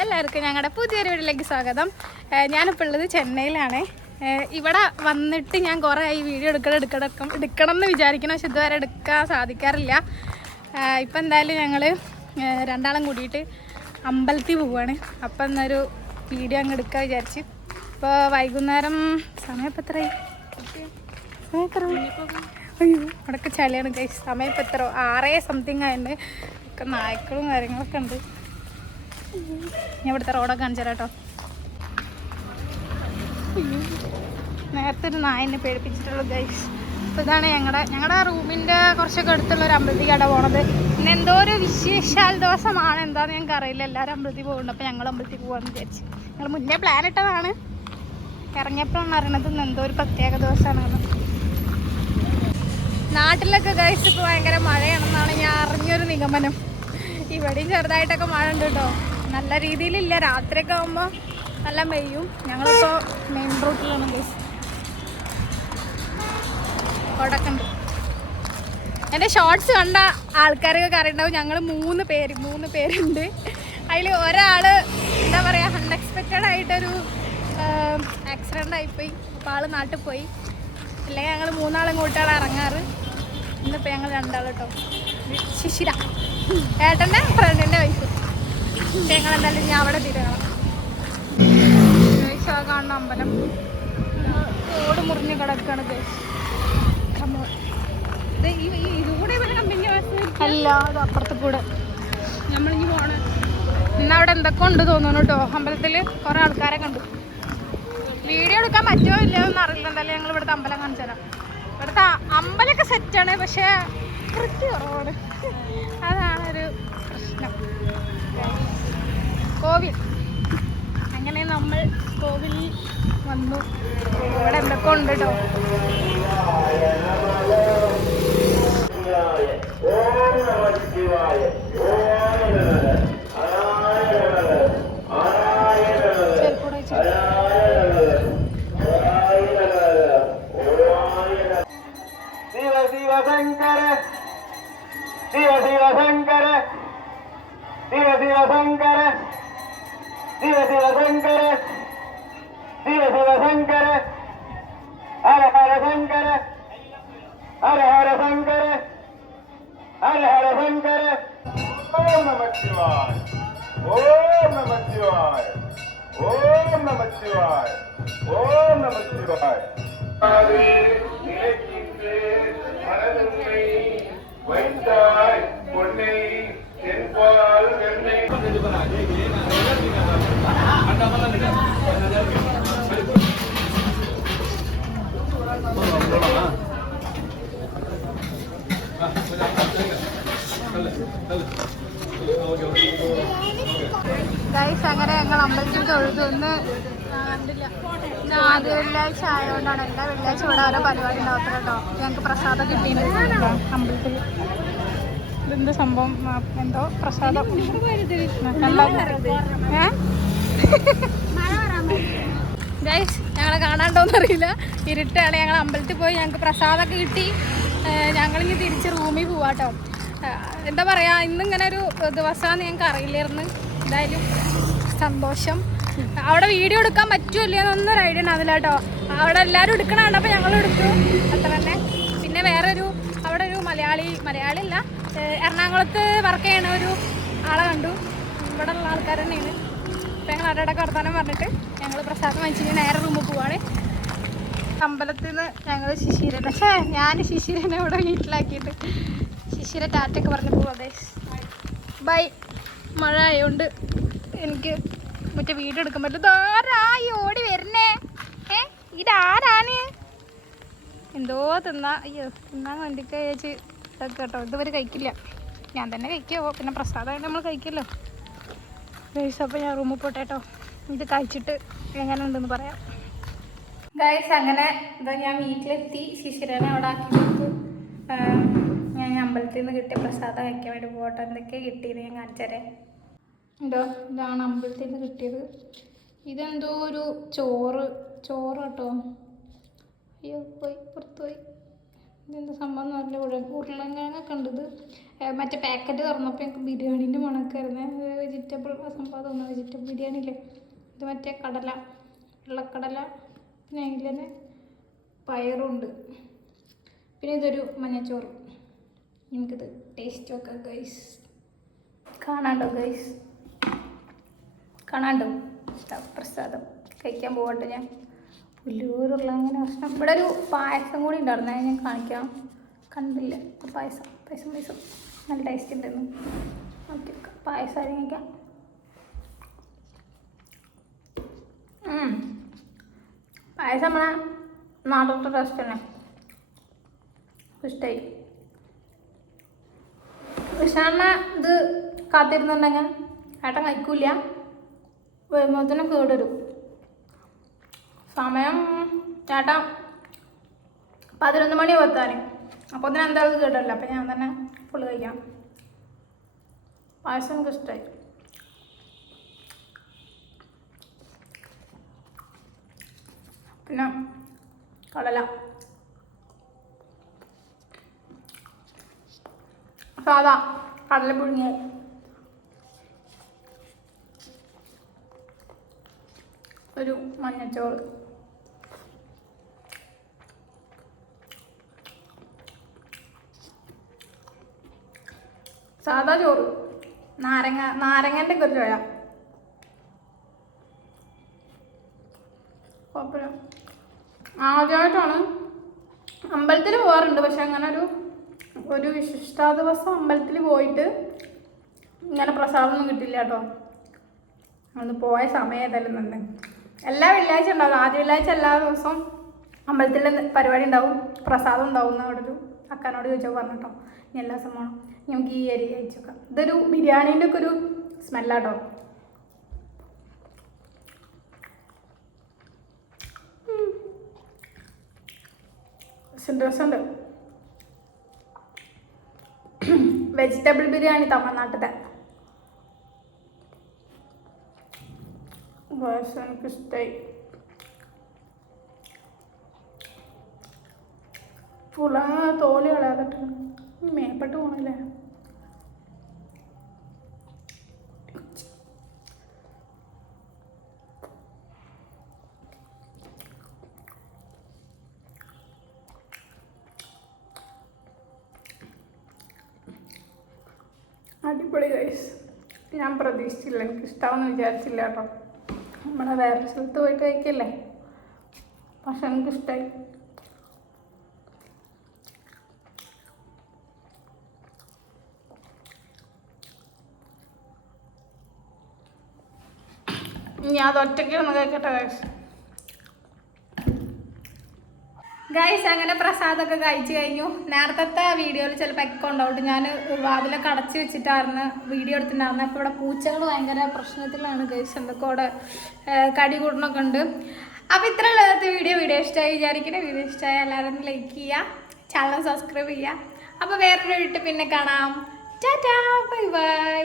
എല്ലാവർക്കും ഞങ്ങളുടെ പുതിയൊരു വീട്ടിലേക്ക് സ്വാഗതം. ഞാനിപ്പോൾ ഉള്ളത് ചെന്നൈയിലാണ്. ഇവിടെ വന്നിട്ട് ഞാൻ കുറേ ഈ വീഡിയോ എടുക്കണം എടുക്കണം എടുക്കണം എന്ന് വിചാരിക്കണം പക്ഷെ ഇതുവരെ എടുക്കാൻ സാധിക്കാറില്ല. ഇപ്പം എന്തായാലും ഞങ്ങൾ രണ്ടാളും കൂടിയിട്ട് അമ്പലത്തിൽ പോവുകയാണ് അപ്പം എന്നൊരു വീഡിയോ അങ്ങ് എടുക്കാൻ വിചാരിച്ച്. ഇപ്പോൾ വൈകുന്നേരം സമയം ഇപ്പം എത്രയായി? അയ്യോ അവിടെയൊക്കെ ചളിയാണ് കഴിച്ച് സമയം ഇപ്പം എത്ര ആറേ സംതിങ് ആയതുകൊണ്ട് ഒക്കെ നായ്ക്കളും കാര്യങ്ങളൊക്കെ ഉണ്ട്. ഞാൻ ഇവിടുത്തെ റോഡൊക്കെ കാണിച്ചു തരാം നേരത്തെ ഒരു നായനെ പേടിപ്പിച്ചിട്ടുള്ളൂ ഗൈസ് അപ്പോൾ ഇതാണ് ഞങ്ങളുടെ ഞങ്ങളുടെ റൂമിന്റെ കുറച്ചൊക്കെ അടുത്തുള്ള ഒരു അമ്പലത്തിലേക്കാണ് പോണത്. പിന്നെ എന്തോ ഒരു വിശേഷാൽ ദിവസമാണ് എന്താണെന്ന് ഞങ്ങൾക്ക് അറിയില്ല. എല്ലാവരും അമ്പലത്തിൽ പോകുന്നുണ്ട്. അപ്പോൾ ഞങ്ങൾ അമ്പലത്തിൽ പോകാമെന്ന് വിചാരിച്ചു. ഞങ്ങൾ മുന്നേ പ്ലാൻ ഇട്ടതാണ്. ഇറങ്ങിയപ്പോഴാണ് അറിയണത് എന്തോ ഒരു പ്രത്യേക ദിവസമാണെന്ന്. നാട്ടിലൊക്കെ ഗൈസ് ഇപ്പോൾ ഭയങ്കര മഴയാണെന്നാണ് ഞാൻ അറിഞ്ഞൊരു നിഗമനം. ഇവിടെയും ചെറുതായിട്ടൊക്കെ മഴ ഉണ്ട് കേട്ടോ. നല്ല രീതിയിലില്ല. രാത്രിയൊക്കെ ആകുമ്പോൾ നല്ല മെയ്യും. ഞങ്ങളിപ്പോൾ മെയിൻ റൂട്ടിലാണ് ഗൈസ് ഉണ്ട്. എന്റെ ഷോർട്സ് കണ്ട ആൾക്കാരൊക്കെ അറിയണ്ടാവും. ഞങ്ങൾ മൂന്ന് പേര് മൂന്ന് പേരുണ്ട്. അതിൽ ഒരാൾ എന്താ പറയുക അൺഎക്സ്പെക്റ്റഡ് ആയിട്ടൊരു ആക്സിഡന്റ് ആയിപ്പോയി. അപ്പോൾ ആൾ നാട്ടിൽ പോയി. അല്ലെങ്കിൽ ഞങ്ങൾ മൂന്നാളും കൂട്ടാണ് ഇറങ്ങാറ്. ഇന്നിപ്പോൾ ഞങ്ങൾ രണ്ടാൾ കേട്ടോ ശിശിര. ഏട്ടന്റെ ഫ്രണ്ടിന്റെ വൈഫ് ഞങ്ങൾ എന്തായാലും ഞാൻ അവിടെ തിരകണം കാണുന്ന അമ്പലം. ഓട് മുറിഞ്ഞ് കിടക്കാണ് ഇതുകൂടെ അല്ല അത് അപ്പുറത്ത് കൂടെ. നമ്മളിഞ്ഞ് പോണ. ഇന്ന് അവിടെ എന്തൊക്കെ ഉണ്ട് തോന്നുന്നു കേട്ടോ അമ്പലത്തിൽ കുറേ ആൾക്കാരെ കണ്ടു. വീഡിയോ എടുക്കാൻ പറ്റുമോ ഇല്ലയോ എന്ന് അറിയില്ല. എന്തായാലും ഞങ്ങൾ ഇവിടുത്തെ അമ്പലം കാണിച്ചു തരാം. ഇവിടുത്തെ അമ്പലമൊക്കെ സെറ്റാണ് പക്ഷേ കൃത്യ കുറവാണ്. അതാണ് ഒരു പ്രശ്നം. കോവിൽ. അങ്ങനെ നമ്മൾ കോവിലിൽ വന്നു. ഇവിടെ എന്തൊക്കെ ഉണ്ട് കേട്ടോ Sivasankara. Shiva Shiva Shankara Shiva Shiva Oh, Namaste Vahai. Oh, Namaste Vahai. Oh, Namaste Vahai. Guys അങ്ങനെ ഞങ്ങൾ അമ്പലത്തിൽ തൊഴുതു. ഇന്ന് കണ്ടില്ല. ഇന്ന് ആദ്യ വെള്ളിയാഴ്ച ആയതുകൊണ്ടാണ് എല്ലാ വെള്ളിയാഴ്ച ഇവിടെ ഓരോ പരിപാടി ഉണ്ടാവത്തില്ല കേട്ടോ. ഞങ്ങൾക്ക് പ്രസാദം കിട്ടിയിട്ടുണ്ട് അമ്പലത്തിൽ. ഇതെന്ത് സംഭവം? എന്തോ പ്രസാദം. ഗൈസ് ഞങ്ങളെ കാണാണ്ടോന്നറിയില്ല ഇരുട്ടാണ്. ഞങ്ങൾ അമ്പലത്തിൽ പോയി ഞങ്ങൾക്ക് പ്രസാദമൊക്കെ കിട്ടി. ഞങ്ങളിങ്ങി തിരിച്ച് റൂമിൽ പോവാട്ടോ എന്താ പറയുക ഇന്നിങ്ങനെ ഒരു ദിവസമാണെന്ന് ഞങ്ങൾക്ക് അറിയില്ലായിരുന്നു. എന്തായാലും സന്തോഷം. അവിടെ വീഡിയോ എടുക്കാൻ പറ്റുമോ ഇല്ലയോ എന്നൊന്നും ഒരു ഐഡിയ ഉണ്ടാവില്ല കേട്ടോ അവിടെ എല്ലാവരും എടുക്കണ അപ്പോൾ ഞങ്ങൾ എടുത്തു. അത്ര തന്നെ. പിന്നെ വേറൊരു അവിടെ ഒരു മലയാളി മലയാളി അല്ല എറണാകുളത്ത് വർക്ക് ചെയ്യണ ഒരു ആളെ കണ്ടു. ഇവിടെ ഉള്ള ആൾക്കാർ തന്നെയാണ്. അപ്പം ഞങ്ങൾ അവിടെ ഇടയ്ക്ക് വർത്താനം പറഞ്ഞിട്ട് ഞങ്ങൾ പ്രസാദം വാങ്ങിച്ചിട്ട് നേരെ റൂമിൽ പോവാണ്. അമ്പലത്തിൽ നിന്ന് ഞങ്ങൾ ശിശിരനെ പക്ഷേ ഞാൻ ശിശിരനെ ഇവിടെ വീട്ടിലാക്കിയിട്ട് ശിശിര ടാറ്റൊക്കെ പറഞ്ഞ് പോവാ ബൈ. മഴ ആയതുകൊണ്ട് എനിക്ക് മറ്റേ വീഡിയോ എടുക്കാൻ പറ്റില്ല. ഇതാരായി ഓടി വരുന്നേ? ഏ? ഇതാരാണ് എന്തോ തിന്നാ അയ്യോ തിന്നാൻ വേണ്ടിയിട്ട് ചേച്ചി ഇതൊക്കെ കേട്ടോ. ഇതുവരെ കഴിക്കില്ല. ഞാൻ തന്നെ കഴിക്കുമോ പിന്നെ പ്രസാദമായിട്ട് നമ്മൾ കഴിക്കല്ലോ ഗൈസ് അപ്പോൾ ഞാൻ റൂമിൽ പോട്ടെ കേട്ടോ. ഇത് കഴിച്ചിട്ട് എങ്ങനെ ഉണ്ടെന്ന് പറയാം. ഗൈസ് അങ്ങനെ ഇതാ ഞാൻ വീട്ടിലെത്തി. ശിശിരനെ അവിടെ ആക്കി കൊടുത്തു. ഞാൻ അമ്പലത്തിൽ നിന്ന് കിട്ടിയ പ്രസാദം കഴിക്കാൻ വേണ്ടി പോകട്ടെ എന്തൊക്കെ കിട്ടിയത് ഞാൻ കാണിച്ചു ഉണ്ടോ ഇതാണ് അമ്പലത്തിൽ നിന്ന് കിട്ടിയത്. ഇതെന്തോ ഒരു ചോറ് ചോറ് കേട്ടോ അയ്യോ പോയി പുറത്തുപോയി ഇതെന്താ സംഭവം നല്ല ഉഴ ഉരുള ഉരുളൻകിഴങ്ങൊക്കെ ഉണ്ട് ഇത്. മറ്റേ പാക്കറ്റ് തുറന്നപ്പോൾ ഞങ്ങൾക്ക് ബിരിയാണീന്റെ മണക്കായിരുന്നേ. വെജിറ്റബിൾ സംഭവം തോന്നുന്നു. വെജിറ്റബിൾ ബിരിയാണി ഇല്ലേ? ഇത് മറ്റേ കടല വെള്ളക്കടല പിന്നെ അതിൽ തന്നെ പയറുണ്ട്. പിന്നെ ഇതൊരു മഞ്ഞച്ചോറ്. നമുക്കിത് ടേസ്റ്റ് വെക്കാം ഗൈസ് കാണാണ്ടോ ഗൈസ് കാണാണ്ടോ? പ്രസാദം. കഴിക്കാൻ പോകട്ടെ ഞാൻ. പുല്ലൂരുള്ള അങ്ങനെ പ്രശ്നം. ഇവിടെ ഒരു പായസം കൂടി ഉണ്ടായിരുന്നു. ഞാൻ കാണിക്കാം. കണ്ടില്ല. പായസം പായസം പായസം. നല്ല ടേസ്റ്റ് ഉണ്ടായിരുന്നു ഓക്കെ പായസം അരങ്ങിക്കാം. പായസം നമ്മളെ നാടോട്ട് ടേസ്റ്റ് തന്നെ ഇഷ്ടമായി വിഷാണ ഇത് കാത്തിരുന്നുണ്ടെങ്കിൽ ഏട്ടൻ കഴിക്കൂല വരുമ്പോഴത്തേനും കേടുവരും. സമയം ചേട്ടാ പതിനൊന്ന് മണി എത്താൻ അപ്പോൾ തന്നെ എന്തായാലും കേട്ടല്ലോ അപ്പം ഞാൻ തന്നെ ഫുള്ള് കഴിക്കാം. പായസം എനിക്ക് ഇഷ്ടമായി പിന്നെ കടല. സാധാ കടല പുഴുങ്ങിയത്. ഒരു മഞ്ഞച്ചോറ്. സാധാ ചോറ്. നാരങ്ങ നാരങ്ങന്റെ ഒക്കെ ചോയ. കുഴപ്പമില്ല ആദ്യമായിട്ടാണ്. അമ്പലത്തിൽ പോകാറുണ്ട് പക്ഷെ അങ്ങനെ ഒരു ഒരു വിശിഷ്ട ദിവസം അമ്പലത്തിൽ പോയിട്ട് ഇങ്ങനെ പ്രസാദമൊന്നും കിട്ടില്ല കേട്ടോ. അന്ന് പോയ സമയം ഏതായാലും എല്ലാ വെള്ളിയാഴ്ച ഉണ്ടാവും. ആദ്യ വെള്ളിയാഴ്ച എല്ലാ ദിവസവും അമ്പലത്തിൽ പരിപാടി ഉണ്ടാവും. പ്രസാദം ഉണ്ടാവും എന്ന് അവിടെ ഒരു അക്കാനോട് ചോദിച്ചാൽ പറഞ്ഞിട്ടോ. ഇനി എല്ലാ ദിവസം വേണം നമുക്ക് ഈ അരി അയച്ചേക്കാം ഇതൊരു ബിരിയാണീന്റെ ഒക്കെ ഒരു സ്മെല്ലാട്ടോ. രസമുണ്ട്. വെജിറ്റബിൾ ബിരിയാണി തമിഴ്നാട്ടിലെ പായസം എനിക്കിഷ്ടമായി പുള തോൽ കളയാതിട്ട് മേപ്പെട്ട് പോണില്ലേ? അടിപൊളി ഗൈസ് ഞാൻ പ്രതീക്ഷിച്ചില്ല എനിക്ക് ഇഷ്ടമാവെന്ന് വിചാരിച്ചില്ല കേട്ടോ. നമ്മളെ വേറെ സ്ഥലത്ത് പോയി കഴിക്കല്ലേ? പക്ഷെ എനിക്ക് ഇഷ്ടമായി ഞാൻ അത് ഒറ്റയ്ക്ക് ഒന്ന് കേൾക്കട്ടെ ഗൈസ് ഗൈസ് അങ്ങനെ പ്രസാദമൊക്കെ കഴിച്ചു കഴിഞ്ഞു. നേരത്തെ വീഡിയോയിൽ ചിലപ്പോൾ ഒക്കെ ഉണ്ടാവും. ഞാൻ വാതിലൊക്കെ അടച്ചു വെച്ചിട്ടായിരുന്നു വീഡിയോ എടുത്തിട്ടുണ്ടായിരുന്നു. അപ്പോൾ ഇവിടെ പൂച്ചകൾ ഭയങ്കര പ്രശ്നത്തിലാണ് ഗൈസ് എന്തൊക്കെ അവിടെ കടി കൂടണമൊക്കെ ഉണ്ട്. അപ്പോൾ ഇത്ര ഉള്ളത്തെ വീഡിയോ. വീഡിയോ ഇഷ്ടമായി വിചാരിക്കണേ വീഡിയോ ഇഷ്ടമായി എല്ലാവരും ലൈക്ക് ചെയ്യുക. ചാനൽ സബ്സ്ക്രൈബ് ചെയ്യുക. അപ്പോൾ വേറൊരു വീട്ടിൽ പിന്നെ കാണാം. Tata bye bye